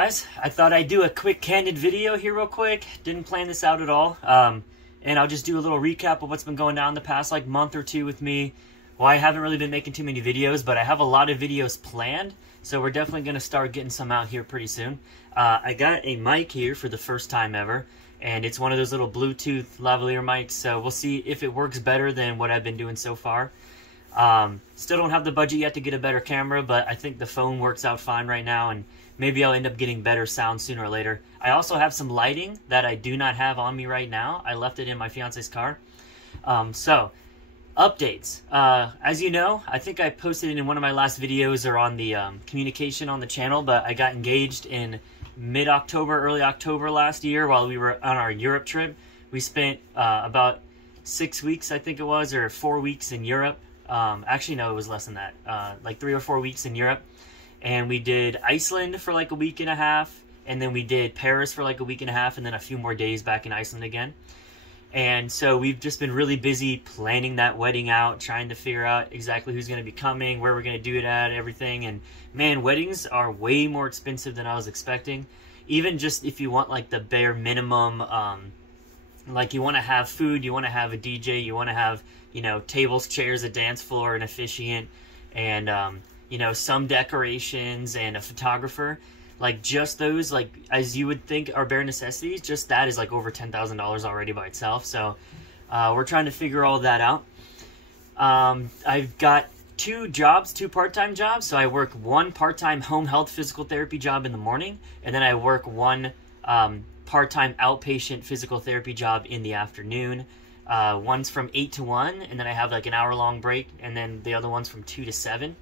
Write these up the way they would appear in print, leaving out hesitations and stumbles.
Guys, I thought I'd do a quick candid video here real quick. Didn't plan this out at all. And I'll just do a little recap of what's been going on the past like month or two with me. Well, I haven't really been making too many videos, but I have a lot of videos planned. So we're definitely going to start getting some out here pretty soon. I got a mic here for the first time ever. And it's one of those little Bluetooth lavalier mics. So we'll see if it works better than what I've been doing so far. Still don't have the budget yet to get a better camera, but I think the phone works out fine right now, and maybe I'll end up getting better sound sooner or later. I also have some lighting that I do not have on me right now. I left it in my fiance's car. So, updates. As you know, I think I posted it in one of my last videos or on the communication on the channel, but I got engaged in mid-October, early October last year while we were on our Europe trip. We spent about 6 weeks, I think it was, or 4 weeks in Europe. Actually, no, it was less than that. Like 3 or 4 weeks in Europe. And we did Iceland for like a week and a half. And then we did Paris for like a week and a half. And then a few more days back in Iceland again. And so we've just been really busy planning that wedding out. Trying to figure out exactly who's going to be coming. Where we're going to do it at. Everything. And man, weddings are way more expensive than I was expecting. Even just if you want like the bare minimum. Like you want to have food. You want to have a DJ. You want to have, you know, tables, chairs, a dance floor, an officiant, and, you know, some decorations and a photographer. Like, just those, like, as you would think are bare necessities, just that is, like, over $10,000 already by itself. So, we're trying to figure all that out. I've got two part-time jobs. So, I work one part-time home health physical therapy job in the morning, and then I work one part-time outpatient physical therapy job in the afternoon. One's from 8 to 1, and then I have like an hour-long break, and then the other one's from 2 to 7.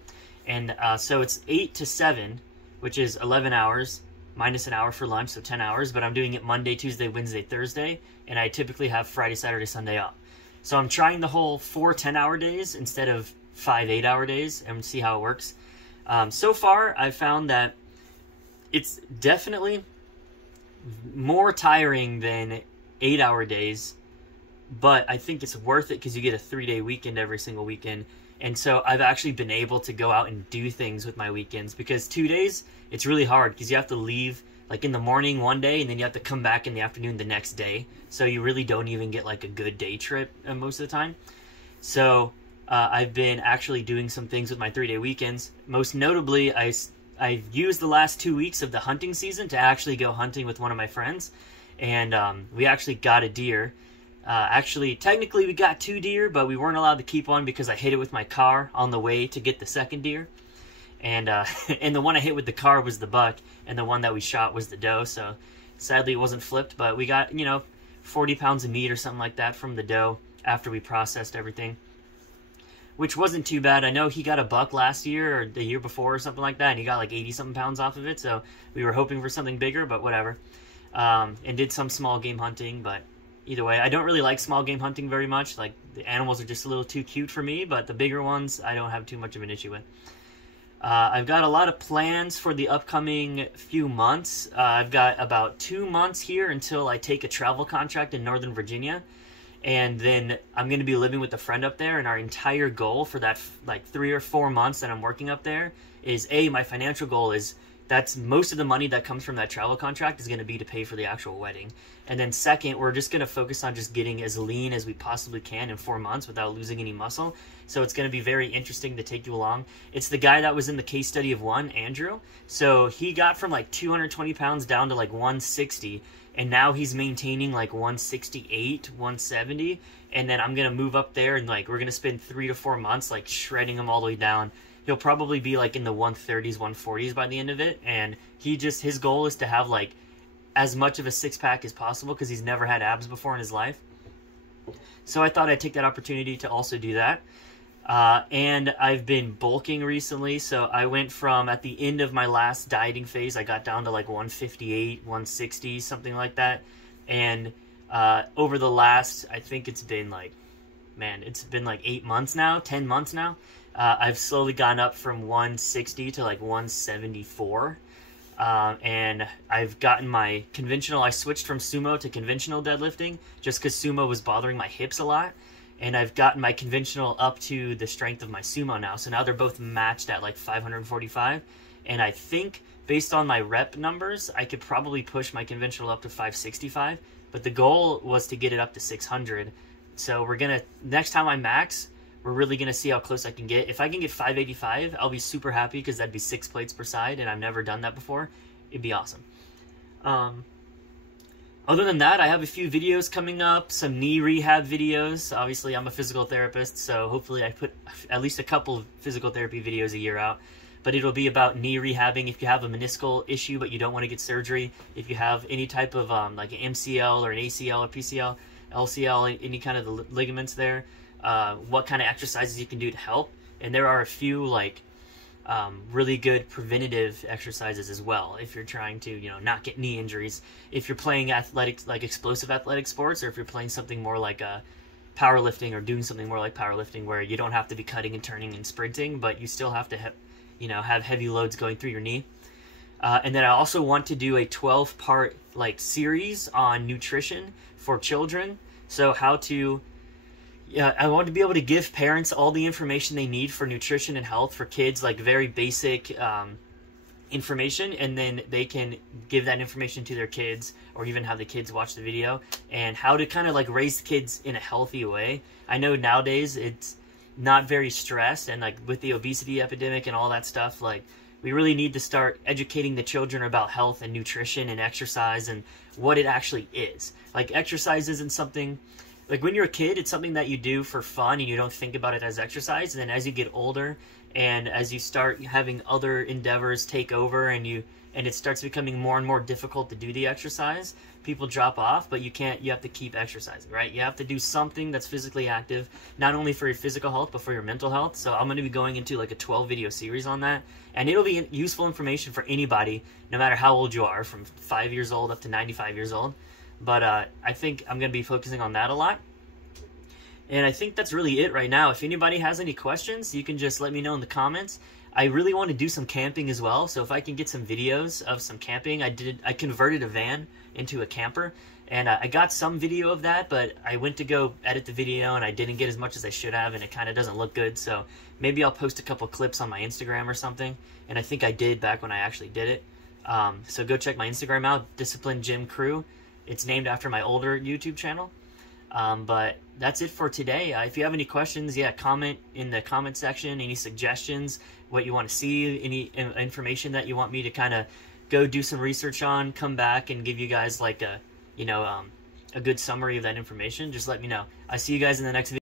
And so it's 8 to 7, which is 11 hours, minus an hour for lunch, so 10 hours. But I'm doing it Monday, Tuesday, Wednesday, Thursday, and I typically have Friday, Saturday, Sunday off. So I'm trying the whole 4 10-hour days instead of 5 8-hour days, and see how it works. So far, I've found that it's definitely more tiring than 8-hour days. But I think it's worth it because you get a 3-day weekend every single weekend. And so I've actually been able to go out and do things with my weekends. Because 2 days, it's really hard because you have to leave like in the morning one day and then you have to come back in the afternoon the next day. So you really don't even get like a good day trip most of the time. So I've been actually doing some things with my 3-day weekends. Most notably, I've used the last 2 weeks of the hunting season to actually go hunting with one of my friends. And we actually got a deer. Actually, technically we got 2 deer, but we weren't allowed to keep one because I hit it with my car on the way to get the second deer. And and the one I hit with the car was the buck, and the one that we shot was the doe. So sadly it wasn't flipped, but we got, you know, 40 pounds of meat or something like that from the doe after we processed everything, which wasn't too bad. I know he got a buck last year or the year before or something like that, and he got like 80-something pounds off of it. So we were hoping for something bigger, but whatever. And did some small game hunting, but either way, I don't really like small game hunting very much. Like, the animals are just a little too cute for me, but the bigger ones, I don't have too much of an issue with. I've got a lot of plans for the upcoming few months. I've got about 2 months here until I take a travel contract in Northern Virginia. And then I'm going to be living with a friend up there, and our entire goal for that, like, 3 or 4 months that I'm working up there is, my financial goal is that's most of the money that comes from that travel contract is going to be to pay for the actual wedding. And then second, we're just going to focus on just getting as lean as we possibly can in 4 months without losing any muscle. So it's going to be very interesting to take you along. It's the guy that was in the case study of one, Andrew. So he got from like 220 pounds down to like 160. And now he's maintaining like 168, 170. And then I'm going to move up there and like we're going to spend 3 to 4 months like shredding him all the way down. He'll probably be like in the 130s, 140s by the end of it. And his goal is to have like as much of a six-pack as possible because he's never had abs before in his life. So I thought I'd take that opportunity to also do that. And I've been bulking recently. So I went from, at the end of my last dieting phase, I got down to like 158, 160, something like that. And over the last, I think it's been like, it's been like 8 months now, 10 months now. I've slowly gone up from 160 to like 174. And I've gotten my conventional, I switched from sumo to conventional deadlifting just because sumo was bothering my hips a lot. And I've gotten my conventional up to the strength of my sumo now. So now they're both matched at like 545. And I think based on my rep numbers, I could probably push my conventional up to 565, but the goal was to get it up to 600. So we're gonna, next time I max, we're really gonna see how close I can get. If I can get 585, I'll be super happy, because that'd be 6 plates per side, and I've never done that before. It'd be awesome. Other than that, I have a few videos coming up, some knee rehab videos. Obviously, I'm a physical therapist, so hopefully I put at least a couple of physical therapy videos a year out. But it'll be about knee rehabbing if you have a meniscal issue but you don't want to get surgery. If you have any type of like an MCL or an ACL or PCL, LCL, any kind of the ligaments there, what kind of exercises you can do to help. And there are a few like really good preventative exercises as well if you're trying to, you know, not get knee injuries. If you're playing athletics, like explosive athletic sports, or if you're playing something more like powerlifting, or doing something more like powerlifting where you don't have to be cutting and turning and sprinting, but you still have to have heavy loads going through your knee. And then I also want to do a 12-part like series on nutrition for children. So I want to be able to give parents all the information they need for nutrition and health for kids, like very basic information, and then they can give that information to their kids, or even have the kids watch the video, and how to kind of like raise kids in a healthy way. I know nowadays it's not very stressed, and like with the obesity epidemic and all that stuff, like we really need to start educating the children about health and nutrition and exercise and what it actually is. Like exercise isn't something, like when you're a kid, it's something that you do for fun and you don't think about it as exercise. And then as you get older and as you start having other endeavors take over, and it starts becoming more and more difficult to do the exercise, people drop off. But you have to keep exercising, right? You have to do something that's physically active, not only for your physical health, but for your mental health. So I'm going to be going into like a 12 video series on that. And it'll be useful information for anybody, no matter how old you are, from 5 years old up to 95 years old. But I think I'm going to be focusing on that a lot. And I think that's really it right now. If anybody has any questions, you can just let me know in the comments. I really want to do some camping as well, so if I can get some videos of some camping. I converted a van into a camper, and I got some video of that, but I went to go edit the video and I didn't get as much as I should have, and it kind of doesn't look good. So maybe I'll post a couple clips on my Instagram or something, and I think I did back when I actually did it. So go check my Instagram out, Disciplined Gym Crew. It's named after my older YouTube channel. But that's it for today. If you have any questions, comment in the comment section, any suggestions, what you want to see, any information that you want me to kind of go do some research on, come back and give you guys like a good summary of that information. Just let me know. I see you guys in the next video.